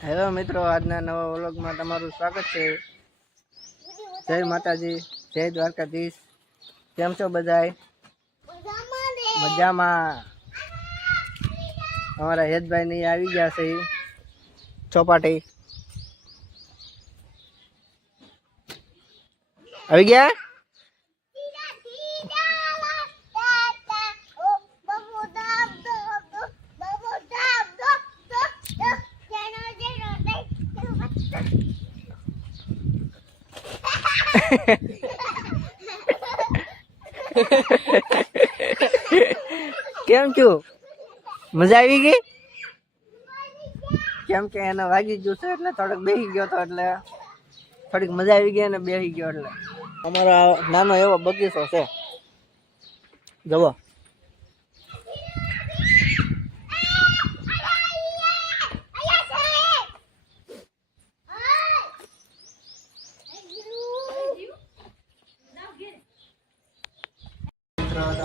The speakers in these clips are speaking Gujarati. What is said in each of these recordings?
હેલો મિત્રો, આજના નવા વ્લોગમાં તમારું સ્વાગત છે। જય માતાજી, જય દ્વારકાધીશ। કેમ છો બધાય? મજામાં। અમારા હેતભાઈ ની આવી ગયા છે ચોપાટી। આવી ગયા? કેમ છું? મજા આવી ગઈ? કેમ કે એને વાગી ગયું છે એટલે થોડોક બેસી ગયો તો એટલે થોડીક મજા આવી ગઈ અને બેસી ગયો એટલે અમારો નાનો એવો બગીચો છે જુઓ।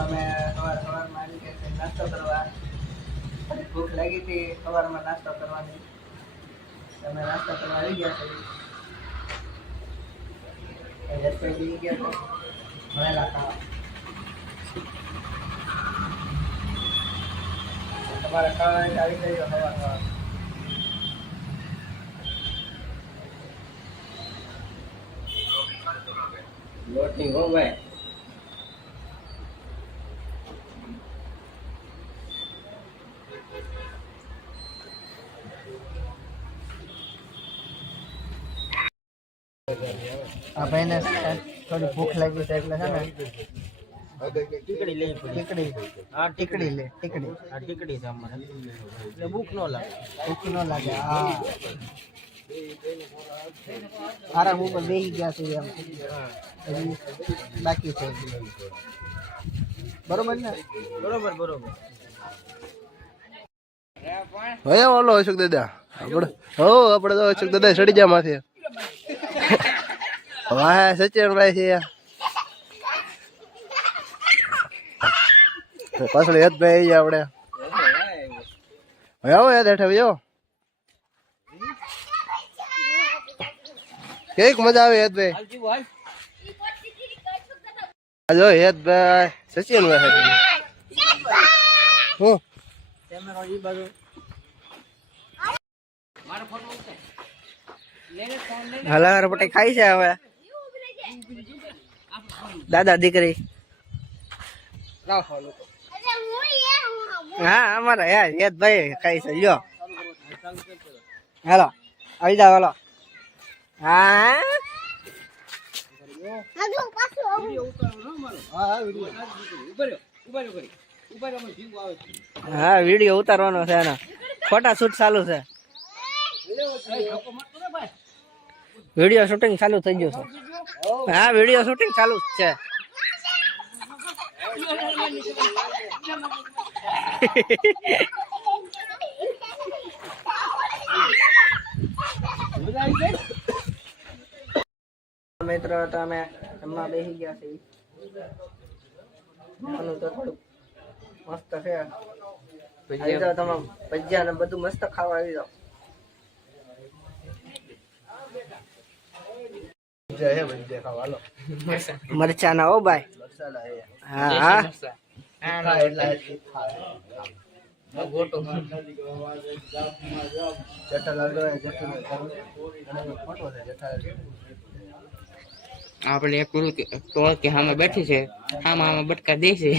અમે સવારમાં આવી ગયા છે નાસ્તો કરવા। ભૂખ લાગી હતી સવારમાં નાસ્તો કરવાની, અમે નાસ્તો કરવા આવી ગયા છે। બી ગયા છે ભણેલા ખાવા। તમારે ખાવા આવી ગયો સવાર લોટની હો ભાઈ। આ ભાઈને થોડી ભૂખ લાગી છે એટલે છે ને ટીકડી લેવી પડી। ટીકડી હા ટીકડી લે ટીકડી આ ટીકડી છે અમારે એટલે ભૂખ ન લાગે। ભૂખ ન લાગે હા। આરામ ઉપર બેસી ગયા છે એમ હજી બાકી છે બરોબર ને? બરોબર બરોબર। હવે ઓલો અશોક દાદા આપણે આપણે તો અશોક દાદા ચડી જા માથે। વાહ સચિનભાઈ છે પાછળ હેતભાઈ આપણે આવો યાદ હેઠ જો કેક મજા આવે હેતભાઈ। જો હેતભાઈ સચિનભાઈ હું હલાર પટ્ટી ખાઈ છે હવે દાદા દીકરી। હા અમારા યાર હેતભાઈ ખાઈ છે લ્યો હાલો આવી જાવ હાલો। હા હા વિડીયો ઉતારવાનો છે એનો ફોટા શૂટ ચાલુ છે। વિડીયો શૂટિંગ ચાલુ થઈ ગયું છે। હા વિડીયો શૂટિંગ ચાલુ છે। મિત્રો તો અમે જમવા બેસી ગયા છીએ। તો થોડુંક મસ્ત છે આવી જાવ તમે ભજીયા ને બધું મસ્ત ખાવા આવી જાવ। મરચા ના હો ભાઈ। હા હા આપણે એક ટોળ કે સામે બેઠી છે આમાં બટકા દે છે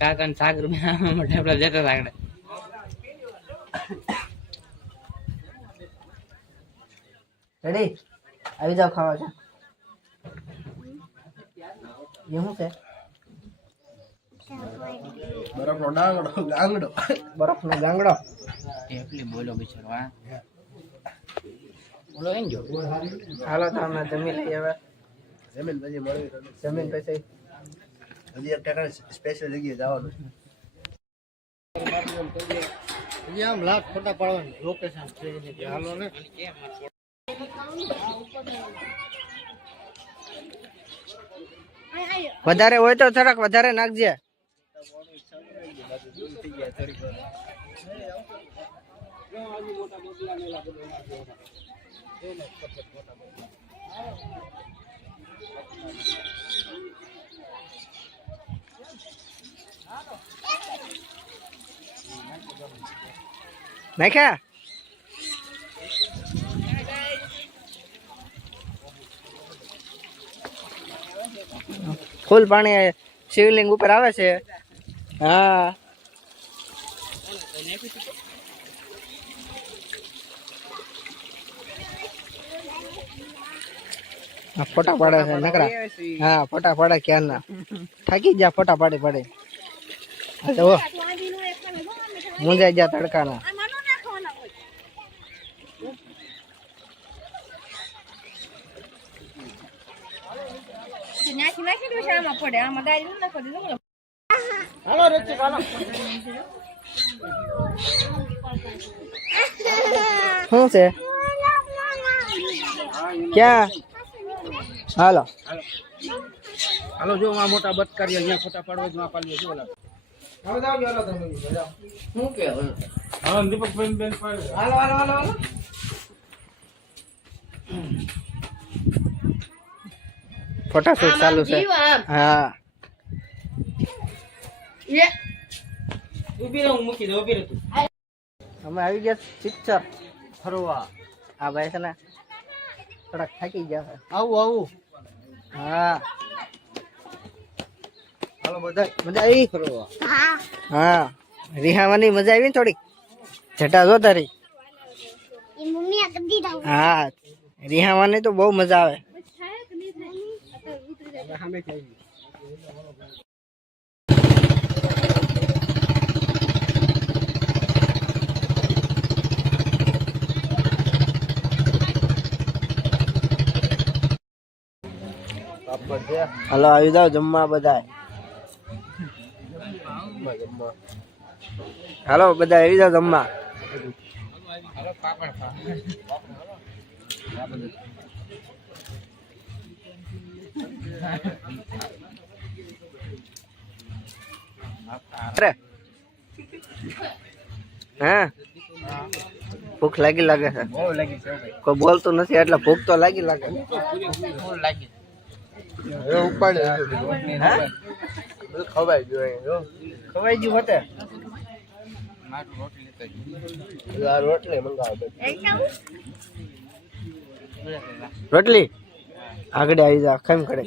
કાકા સાગર ઢેપલા જતા આગળ। રેડી આવી જાવ ખાવા છે। એ શું છે? બરફ નો ગાંગડો બરફ નો ગાંગડો ઢેપલી બોલો બિચારો હા બોલો એમ જો હાલો તો અમે જમી લઈએ હવે। જમીન પછી મળવી જમીન પછી હજી એક ટાકા સ્પેશિયલ જગ્યાએ જવાનું આમ લાખ ફોટા પાડવાની લોકેશન હાલો ને વધારે હોય તો થોડાક વધારે નાખજે। નાખ્યા ફૂલ પાણી શિવલિંગ ઉપર આવે છે. હા ફોટા પાડે છે નકરા. હા ફોટા પાડે ક્યારના થાકી ગયા ફોટા પાડી પાડી. મુંજાઈ ગયા તડકાના. શું છે ક્યાં? હાલો હાલો જો આ મોટા બટકારી અહીંયા ફોટા પાડવા જ માં પાલીએ જો ઓલા શું કે હા દીપકભાઈ બેન પાડે હાલો હાલો હાલો હાલો. ફોટાશૂટ ચાલુ છે. હા ઊભી રહો મૂકી દો ઊભી રહો તું અમે આવી ગયા પિક્ચર ફરવા. આ ભાઈ છે ને થોડાક થાકી ગયા છે. આવું આવું હા હાલો બધા મજા આવી ફરવા. હા રિહાવાની મજા આવી ને થોડીક જટા જો તારી. હા રિહાવાની તો બહુ મજા આવે. હાલો આવી જાઓ જમવા બધા. હાલો બધા આવી જાઓ જમવા. હા ભૂખ લાગી લાગે છે. બહુ લાગી છે ભાઈ કોઈ બોલતું નથી એટલે ભૂખ તો લાગી લાગે. બહુ લાગી એ ઉપાડે ખવાઈ ગયું. ખવાઈ ગયું હોતે મારું રોટલી લેતા રોટલી મંગાવો. રોટલી આગળ આવી જા કેમ કરે.